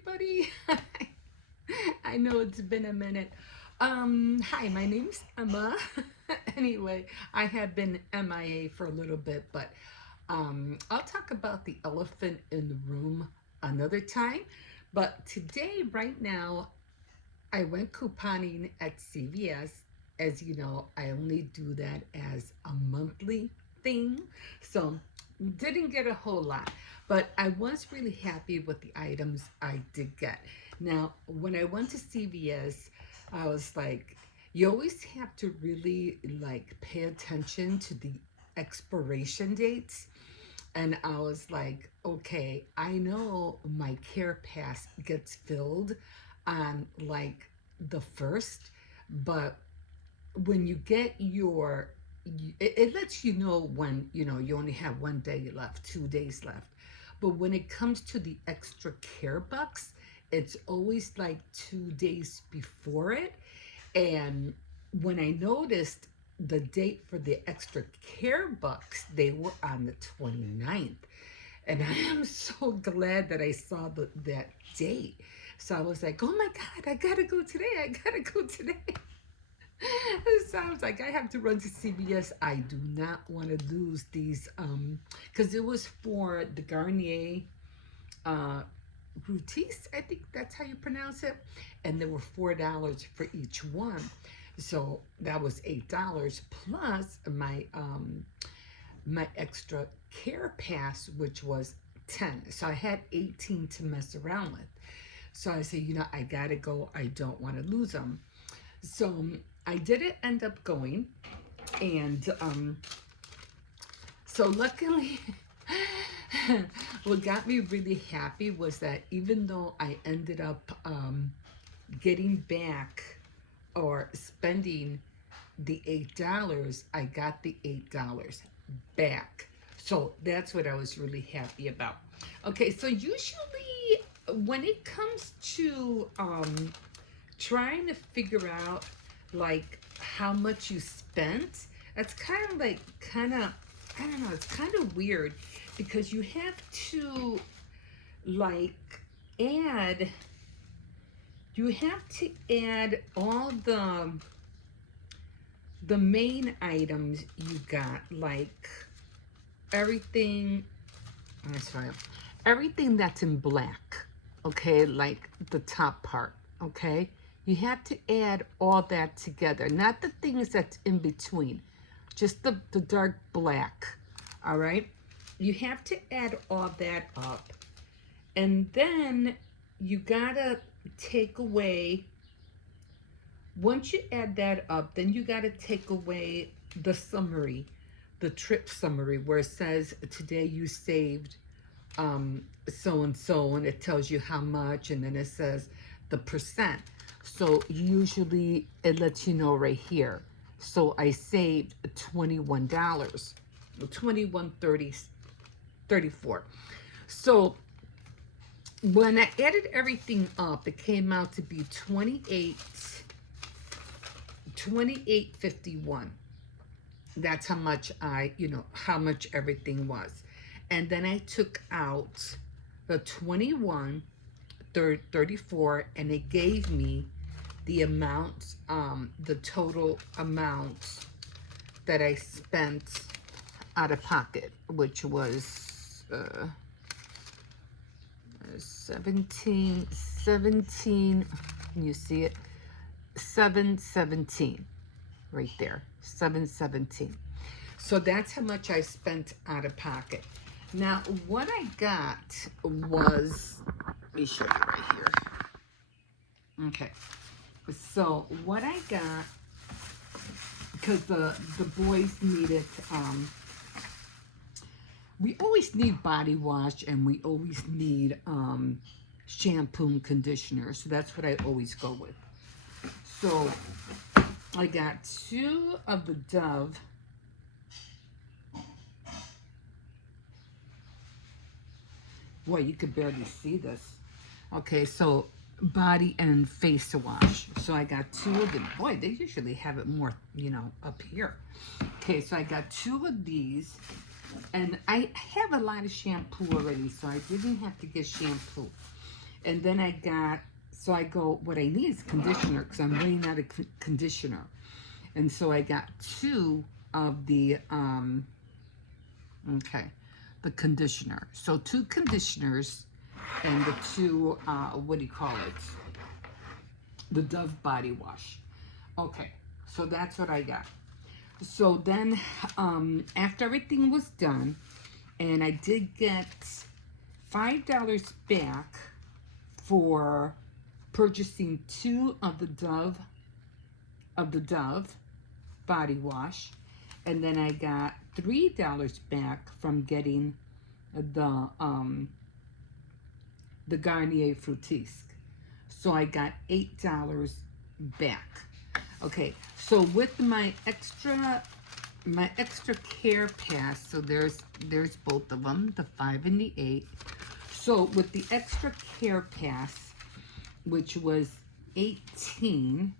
everybody. I know it's been a minute. Hi, my name's Emma. Anyway, I have been MIA for a little bit, but I'll talk about the elephant in the room another time. But today, right now, I went couponing at CVS. As you know, I only do that as a monthly thing. So didn't get a whole lot, but I was really happy with the items I did get. Now, when I went to CVS, I was like, you always have to really like pay attention to the expiration dates. And I was like, okay, I know my care pass gets filled on like the first, but when you get your it lets you know when you only have 1 day left, 2 days left. But when it comes to the extra care bucks, it's always like 2 days before it. And when I noticed the date for the extra care bucks, they were on the 29th. And I am so glad that I saw that date. So I was like, oh my God, I gotta go today. I gotta go today. It sounds like I have to run to CVS. I do not want to lose these because it was for the Garnier uh Fructis, I think that's how you pronounce it, and there were $4 for each one. So that was $8 plus my extra care pass, which was 10. So I had 18 to mess around with. So I said, I gotta go. I don't want to lose them. So I didn't end up going, and so luckily, what got me really happy was that even though I ended up getting back or spending the $8, I got the $8 back. So that's what I was really happy about. Okay, so usually when it comes to trying to figure out like how much you spent, that's I don't know, it's kind of weird because you have to like add you have to add all the main items you got, like everything. That's right. Everything that's in black, okay, like the top part, okay? You have to add all that together, not the things that's in between, just the dark black, all right? You have to add all that up. And then you gotta take away, once you add that up, then you gotta take away the summary, the trip summary, where it says today you saved so and so, and it tells you how much, and then it says the percent. So usually it lets you know right here. So I saved $21, 21.34. So when I added everything up, it came out to be 28.51. That's how much how much everything was. And then I took out the 21.34, and it gave me the amount, the total amount that I spent out of pocket, which was 17, you see it? 717 right there, 717. So that's how much I spent out of pocket. Now, what I got was, let me show you right here. Okay, so what I got, because the boys needed, we always need body wash, and we always need shampoo and conditioner. So that's what I always go with. So I got 2 of the Dove. Boy, you could barely see this. Okay, so body and face wash. So I got 2 of them. Boy, they usually have it more, up here. Okay, so I got 2 of these. And I have a lot of shampoo already, so I didn't have to get shampoo. And then I got, so I go, what I need is conditioner because I'm running out of conditioner. And so I got two of the, okay, the conditioner. So two conditioners and the two, what do you call it? The Dove body wash. Okay, so that's what I got. So then, after everything was done, and I did get $5 back for purchasing two of the Dove body wash, and then I got $3 back from getting the Garnier Fructis. So I got $8 back. Okay, so with my extra care pass, so there's both of them, the 5 and the 8. So with the extra care pass, which was 18,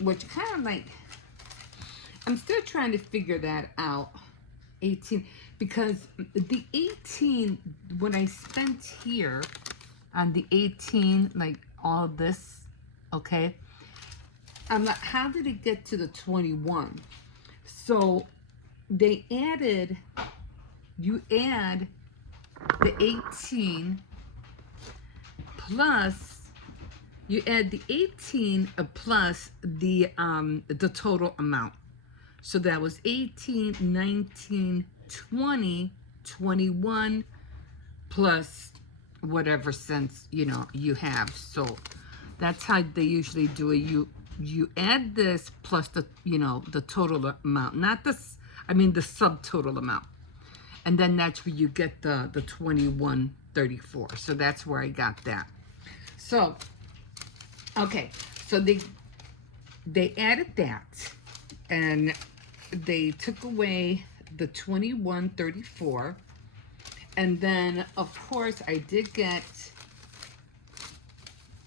which kind of like, I'm still trying to figure that out. 18, because the 18, what I spent here on the 18, like all this, okay, I'm like, how did it get to the 21? So they added, you add the 18 plus, you add the 18 plus the total amount. So that was 18, 19, 20, 21 plus whatever cents, you know, you have. So that's how they usually do it. You add this plus the, you know, the total amount, not this, I mean the subtotal amount. And then that's where you get the 21.34. So that's where I got that. So, okay, so they added that and they took away the 21.34. And then of course I did get,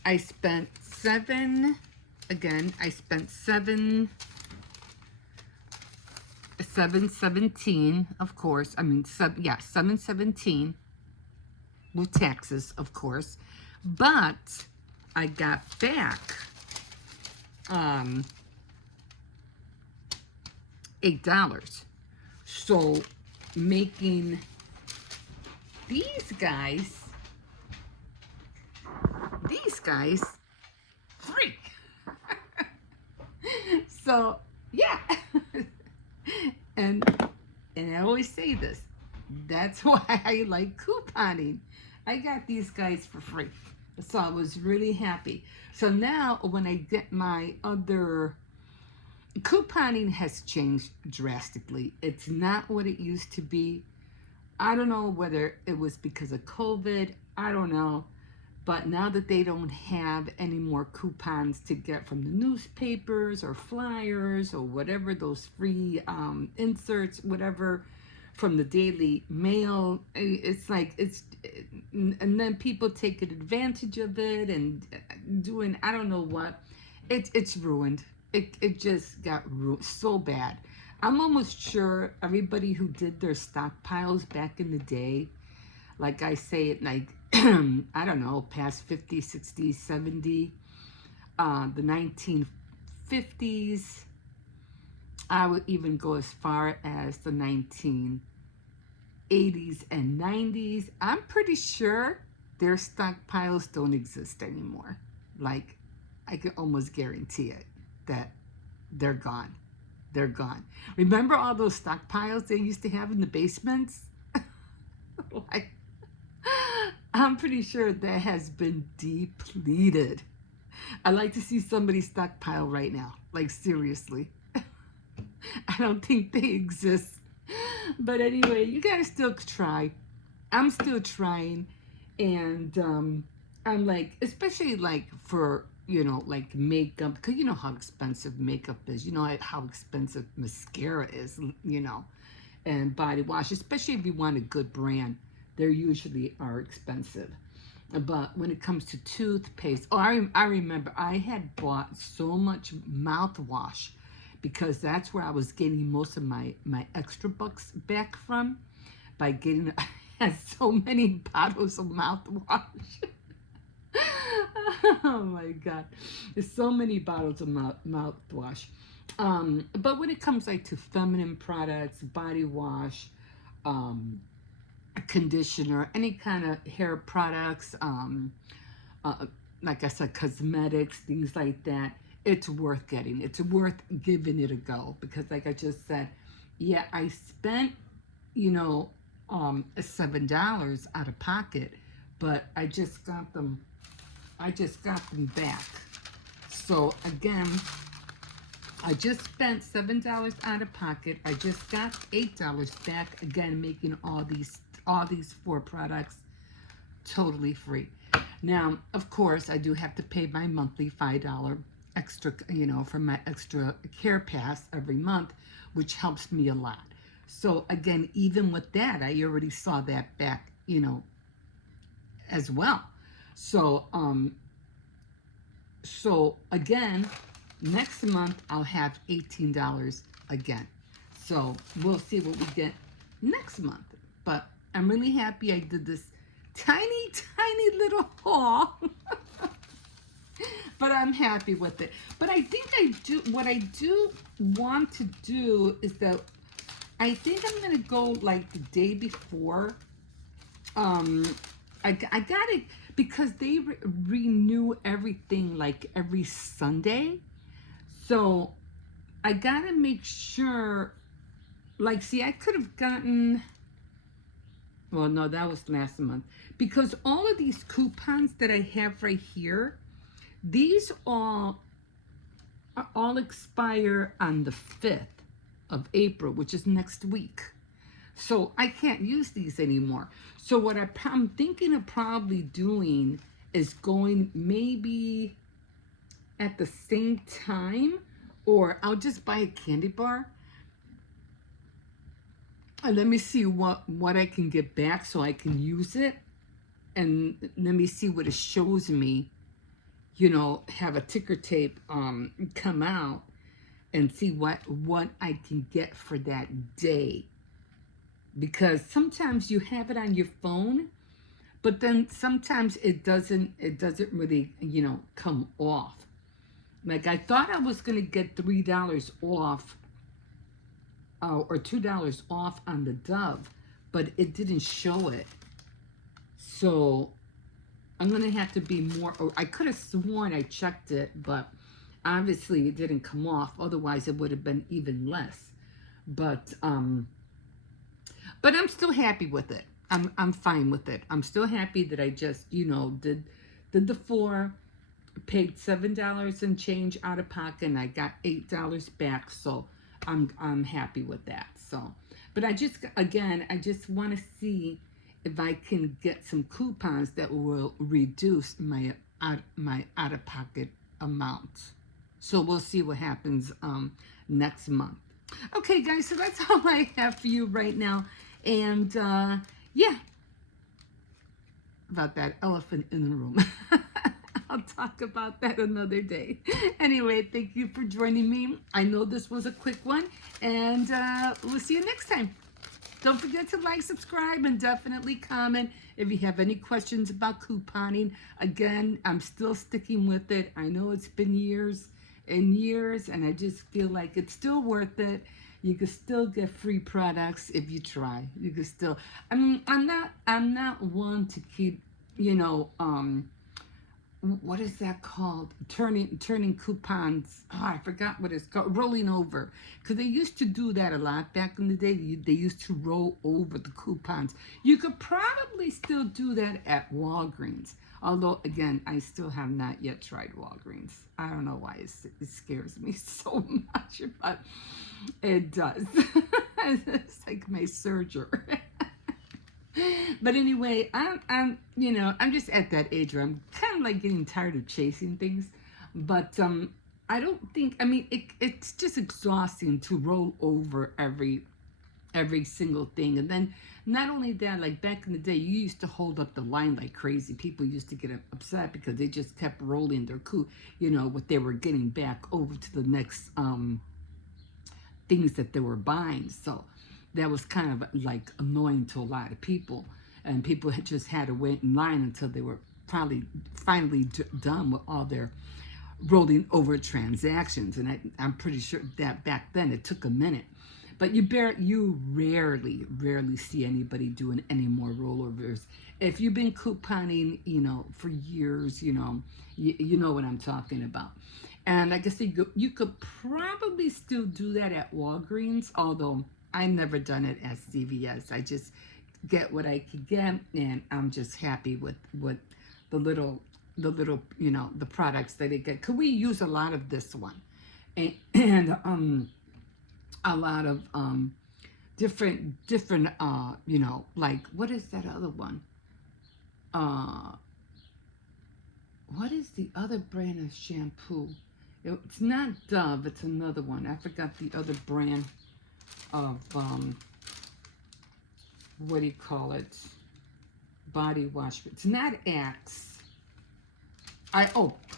I spent $7.17, of course. I mean, $7.17 with taxes, of course. But I got back $8. So making these guys free. So yeah. and I always say this, that's why I like couponing. I got these guys for free, so I was really happy. So now when I get my other, couponing has changed drastically. It's not what it used to be. I don't know whether it was because of COVID, I don't know. But now that they don't have any more coupons to get from the newspapers or flyers or whatever, those free inserts, whatever, from the Daily Mail, it's like, and then people taking advantage of it and doing, I don't know what. It's ruined. It just got ruined so bad. I'm almost sure everybody who did their stockpiles back in the day, like I say it like, I don't know, past 50, 60, 70, the 1950s. I would even go as far as the 1980s and 90s. I'm pretty sure their stockpiles don't exist anymore. Like, I can almost guarantee it that they're gone. They're gone. Remember all those stockpiles they used to have in the basements? Like, I'm pretty sure that has been depleted. I'd like to see somebody's stockpile right now. Like, seriously. I don't think they exist. But anyway, you gotta still try. I'm still trying. And I'm like, especially like for, you know, like makeup. Because you know how expensive makeup is. You know how expensive mascara is, you know. And body wash. Especially if you want a good brand. They usually are expensive. But when it comes to toothpaste, oh, I remember I had bought so much mouthwash because that's where I was getting most of my extra bucks back from, by getting has so many bottles of mouthwash. Oh my God. There's so many bottles of mouthwash. But when it comes like to feminine products, body wash, um, conditioner, any kind of hair products, uh, like I said, cosmetics, things like that, it's worth getting. It's worth giving it a go because, like I just said, yeah, I spent, you know, $7 out of pocket, but I just got them. I just got them back. So again, I just spent $7 out of pocket. I just got $8 back. Again, making all these four products totally free. Now, of course, I do have to pay my monthly $5 extra, for my extra care pass every month, which helps me a lot. So again, even with that, I already saw that back, as well. So, so again, next month I'll have $18 again. So we'll see what we get next month. But I'm really happy I did this tiny, tiny little haul. But I'm happy with it. But I think what I do want to do is that I think I'm going to go like the day before. I got it because they renew everything like every Sunday. So I got to make sure, like, see, I could have gotten, well, no, that was last month. Because all of these coupons that I have right here, these all expire on the 5th of April, which is next week. So I can't use these anymore. So what I'm thinking of probably doing is going maybe at the same time, or I'll just buy a candy bar. And let me see what I can get back so I can use it. And let me see what it shows me, have a ticker tape come out and see what I can get for that day. Because sometimes you have it on your phone, but then sometimes it doesn't really, come off. Like I thought I was going to get $3 off or $2 off on the Dove, but it didn't show it. So I'm going to have to be more, or I could have sworn I checked it, but obviously it didn't come off. Otherwise it would have been even less. But I'm still happy with it. I'm fine with it. I'm still happy that I just, did the 4, paid $7 and change out of pocket, and I got $8 back. So I'm happy with that. So, but I just want to see if I can get some coupons that will reduce my out of pocket amount. So we'll see what happens next month. Okay, guys, so that's all I have for you right now. And yeah, about that elephant in the room. I'll talk about that another day. Anyway, thank you for joining me. I know this was a quick one, and we'll see you next time. Don't forget to like, subscribe, and definitely comment if you have any questions about couponing. Again, I'm still sticking with it. I know it's been years and years, and I just feel like it's still worth it. You can still get free products if you try. You can still. I mean, I'm not one to keep, what is that called? Turning coupons. Oh, I forgot what it's called. Rolling over. Because they used to do that a lot back in the day. They used to roll over the coupons. You could probably still do that at Walgreens. Although, again, I still have not yet tried Walgreens. I don't know why it scares me so much, but it does. It's like my surgery. But anyway, I'm just at that age where I'm kind of like getting tired of chasing things. But I don't think, it's just exhausting to roll over every single thing. And then not only that, like back in the day, you used to hold up the line like crazy. People used to get upset because they just kept rolling their what they were getting back over to the next things that they were buying. So that was kind of like annoying to a lot of people. and people had just had to wait in line until they were probably finally done with all their rolling over transactions. And I'm pretty sure that back then it took a minute. But you rarely see anybody doing any more rollovers. If you've been couponing, for years, you know what I'm talking about. And like I said, you could probably still do that at Walgreens, although I never done it at CVS. I just get what I could get, and I'm just happy with the little the products that I get. Cause we use a lot of this one, and a lot of different like, what is that other one? What is the other brand of shampoo? It's not Dove, it's another one. I forgot the other brand of what do you call it? Body wash. It's not Axe.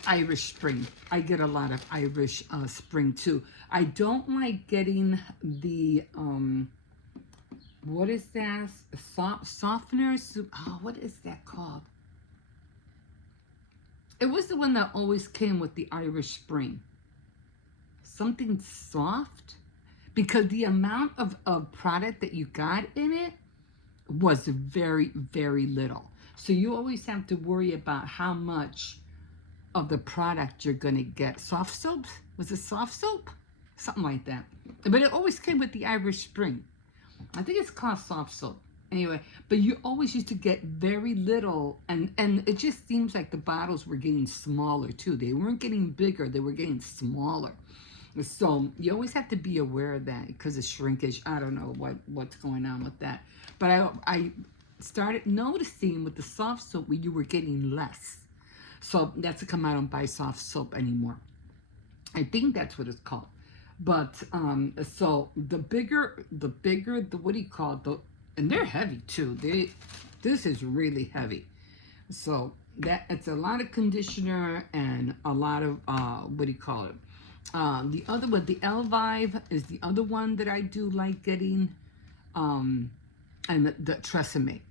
Irish Spring. I get a lot of Irish Spring too. I don't like getting the what is that? Softeners? Oh, what is that called? It was the one that always came with the Irish Spring. Something soft? Because the amount of product that you got in it was very, very little. So you always have to worry about how much of the product you're going to get. Soft soaps? Was it soft soap? Something like that. But it always came with the Irish Spring. I think it's called soft soap. Anyway, but you always used to get very little, and it just seems like the bottles were getting smaller too. They weren't getting bigger, they were getting smaller. So you always have to be aware of that because of shrinkage. I don't know what's going on with that. But I started noticing with the soft soap where you were getting less. So that's come I don't buy soft soap anymore. I think that's what it's called. But so the bigger, what do you call it? And they're heavy too. This is really heavy. So it's a lot of conditioner and a lot of what do you call it? The other one, the Elvive, is the other one that I do like getting, and the Tresemme.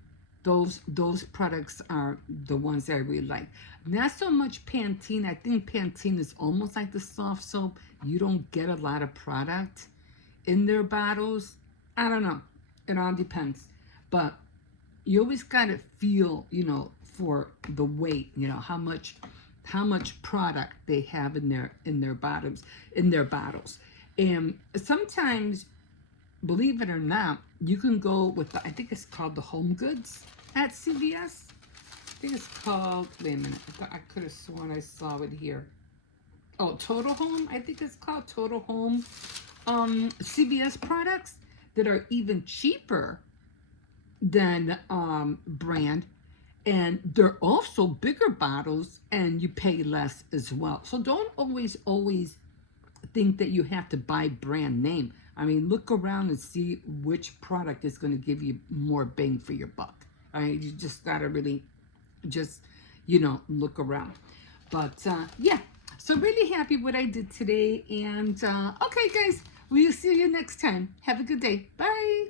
Those products are the ones that I really like. Not so much Pantene. I think Pantene is almost like the soft soap. You don't get a lot of product in their bottles. I don't know. It all depends. But you always gotta feel, for the weight, how much product they have in their bottles. And sometimes, believe it or not, you can go with I think it's called the Home Goods at CVS. I think it's called, wait a minute, I could have sworn I saw it here. Oh, Total Home, I think it's called Total Home. CVS products that are even cheaper than brand, and they're also bigger bottles, and you pay less as well. So don't always think that you have to buy brand name. I mean, look around and see which product is going to give you more bang for your buck. I mean, you just gotta really just look around. But yeah, so really happy what I did today. And okay guys, we'll see you next time. Have a good day. Bye.